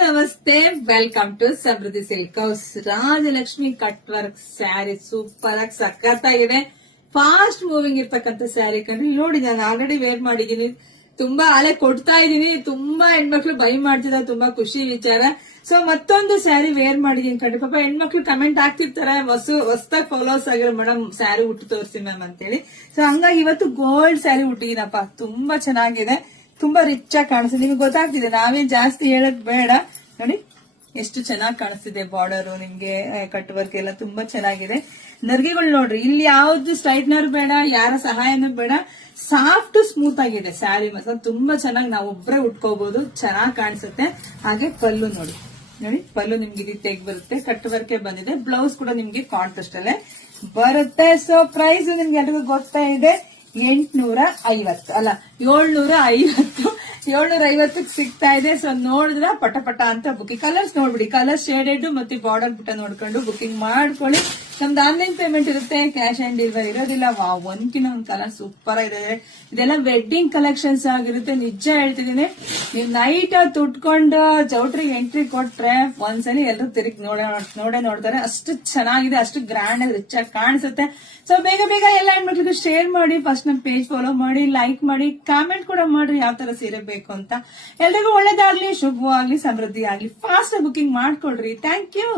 ನಮಸ್ತೆ, welcome to Samruddhi silk house. Rajalakshmi cut work saree super ಆಗಿ ಸಖತ್ತಾಗಿದೆ. ಫಾಸ್ಟ್ ಮೂವಿಂಗ್ ಇರ್ತಕ್ಕಂಥ ಸ್ಯಾರಿ ಕಣ್ರಿ. ನೋಡಿ, ನಾನು ಆಲ್ರೆಡಿ ವೇರ್ ಮಾಡಿದೀನಿ, ತುಂಬಾ ಹಳೆ ಕೊಡ್ತಾ ಇದೀನಿ. ತುಂಬಾ ಹೆಣ್ಮಕ್ಳು ಬೈ ಮಾಡ್ತಿದ್ದಾರೆ, ತುಂಬಾ ಖುಷಿ ವಿಚಾರ. ಸೊ ಮತ್ತೊಂದು ಸ್ಯಾರಿ ವೇರ್ ಮಾಡಿದೀನಿ ಕಣ್ರಿ. ಪಾಪ ಹೆಣ್ಮಕ್ಳು ಕಮೆಂಟ್ ಆಗ್ತಿರ್ತಾರೆ, ಹೊಸದಾಗಿ ಫಾಲೋವರ್ಸ್ ಆಗಿರೋ ಮೇಡಮ್ ಸ್ಯಾರಿ ಉಟ್ಟು ತೋರಿಸಿ ಮ್ಯಾಮ್ ಅಂತೇಳಿ. ಸೊ ಹಂಗಾಗಿ ಇವತ್ತು ಗೋಲ್ಡ್ ಸ್ಯಾರಿ ಉಟ್ಟಿದೀನಪ್ಪ, ತುಂಬಾ ಚೆನ್ನಾಗಿದೆ, ತುಂಬಾ ರಿಚ್ ಆಗಿ ಕಾಣಿಸ್ತಿದೆ. ನಿಮ್ಗೆ ಗೊತ್ತಾಗ್ತಿದೆ, ನಾವೇನ್ ಜಾಸ್ತಿ ಹೇಳಕ್ ಬೇಡ. ನೋಡಿ ಎಷ್ಟು ಚೆನ್ನಾಗಿ ಕಾಣಿಸ್ತಿದೆ ಬಾರ್ಡರ್, ನಿಮ್ಗೆ ಕಟ್ ವರ್ಕ್ ಎಲ್ಲ ತುಂಬಾ ಚೆನ್ನಾಗಿದೆ. ನರ್ಗಿಗಳು ನೋಡ್ರಿ, ಇಲ್ಲಿ ಯಾವ್ದು ಸ್ಟ್ರೈಟ್ನರ್ ಬೇಡ, ಯಾರ ಸಹಾಯನೂ ಬೇಡ, ಸಾಫ್ಟ್ ಸ್ಮೂತ್ ಆಗಿದೆ ಸ್ಯಾರಿ. ಮಾತ್ರ ತುಂಬಾ ಚೆನ್ನಾಗಿ ನಾವು ಒಬ್ಬರೇ ಉಟ್ಕೋಬಹುದು, ಚೆನ್ನಾಗಿ ಕಾಣಿಸುತ್ತೆ. ಹಾಗೆ ಪಲ್ಲು ನೋಡಿ, ಪಲ್ಲು ನಿಮ್ಗೆ ಇದು ತೆಗ್ ಬರುತ್ತೆ, ಕಟ್ ವರ್ಕ್ ಬಂದಿದೆ. ಬ್ಲೌಸ್ ಕೂಡ ನಿಮ್ಗೆ ಕಾಂಟ್ರಾಸ್ಟ್ ಅಲ್ಲೇ ಬರುತ್ತೆ. ಸೊ ಪ್ರೈಸ್ ನಿಮ್ಗೆ ಎಲ್ರಿಗೂ ಗೊತ್ತಾ ಇದೆ, 850 ಅಲ್ಲ 750 ಸಿಗ್ತಾ ಇದೆ. ಸೊ ನೋಡಿದ್ರ ಪಟ ಅಂತ ಬುಕಿಂಗ್. ಕಲರ್ಸ್ ನೋಡ್ಬಿಡಿ, ಕಲರ್ ಶೇಡೆಡ್ ಮತ್ತೆ ಬಾರ್ಡರ್ ಬಿಟ್ಟ ನೋಡ್ಕೊಂಡು ಬುಕಿಂಗ್ ಮಾಡ್ಕೊಳ್ಳಿ. ನಮ್ದು ಆನ್ಲೈನ್ ಪೇಮೆಂಟ್ ಇರುತ್ತೆ, ಕ್ಯಾಶ್ ಆನ್ ಡೆಲಿವರಿ ಇರೋದಿಲ್ಲ. ಒಂದ್ಕಿನ ಒಂದ್ ಕಲರ್ ಸೂಪರ್ ಆಗಿದೆ. ಇದೆಲ್ಲ ವೆಡ್ಡಿಂಗ್ ಕಲೆಕ್ಷನ್ಸ್ ಆಗಿರುತ್ತೆ, ನಿಜ ಹೇಳ್ತಿದೀನಿ. ನೀವು ನೈಟ್ ತುಟ್ಕೊಂಡು ಚೌಟ್ರಿಗೆ ಎಂಟ್ರಿ ಕೊಟ್ರೆ ಒಂದ್ಸಲಿ ಎಲ್ಲರೂ ತಿರುಗಿ ನೋಡ್ತಾರೆ. ಅಷ್ಟು ಚೆನ್ನಾಗಿದೆ, ಅಷ್ಟು ಗ್ರ್ಯಾಂಡ್ ಆಗಿ ರಿಚ್ ಆಗಿ ಕಾಣಿಸುತ್ತೆ. ಸೊ ಬೇಗ ಎಲ್ಲ ಹೆಣ್ಮಕ್ಳಿಗೂ ಶೇರ್ ಮಾಡಿ, ಫಸ್ಟ್ ನಮ್ ಪೇಜ್ ಫಾಲೋ ಮಾಡಿ, ಲೈಕ್ ಮಾಡಿ, ಕಾಮೆಂಟ್ ಕೂಡ ಮಾಡ್ರಿ ಯಾವ ತರ ಸೀರೆ ಬೇಕು ಅಂತ. ಎಲ್ರಿಗೂ ಒಳ್ಳೇದಾಗ್ಲಿ, ಶುಭವಾಗ್ಲಿ, ಸಮೃದ್ಧಿ ಆಗ್ಲಿ. ಫಾಸ್ಟ್ ಬುಕಿಂಗ್ ಮಾಡ್ಕೊಡ್ರಿ. Thank you.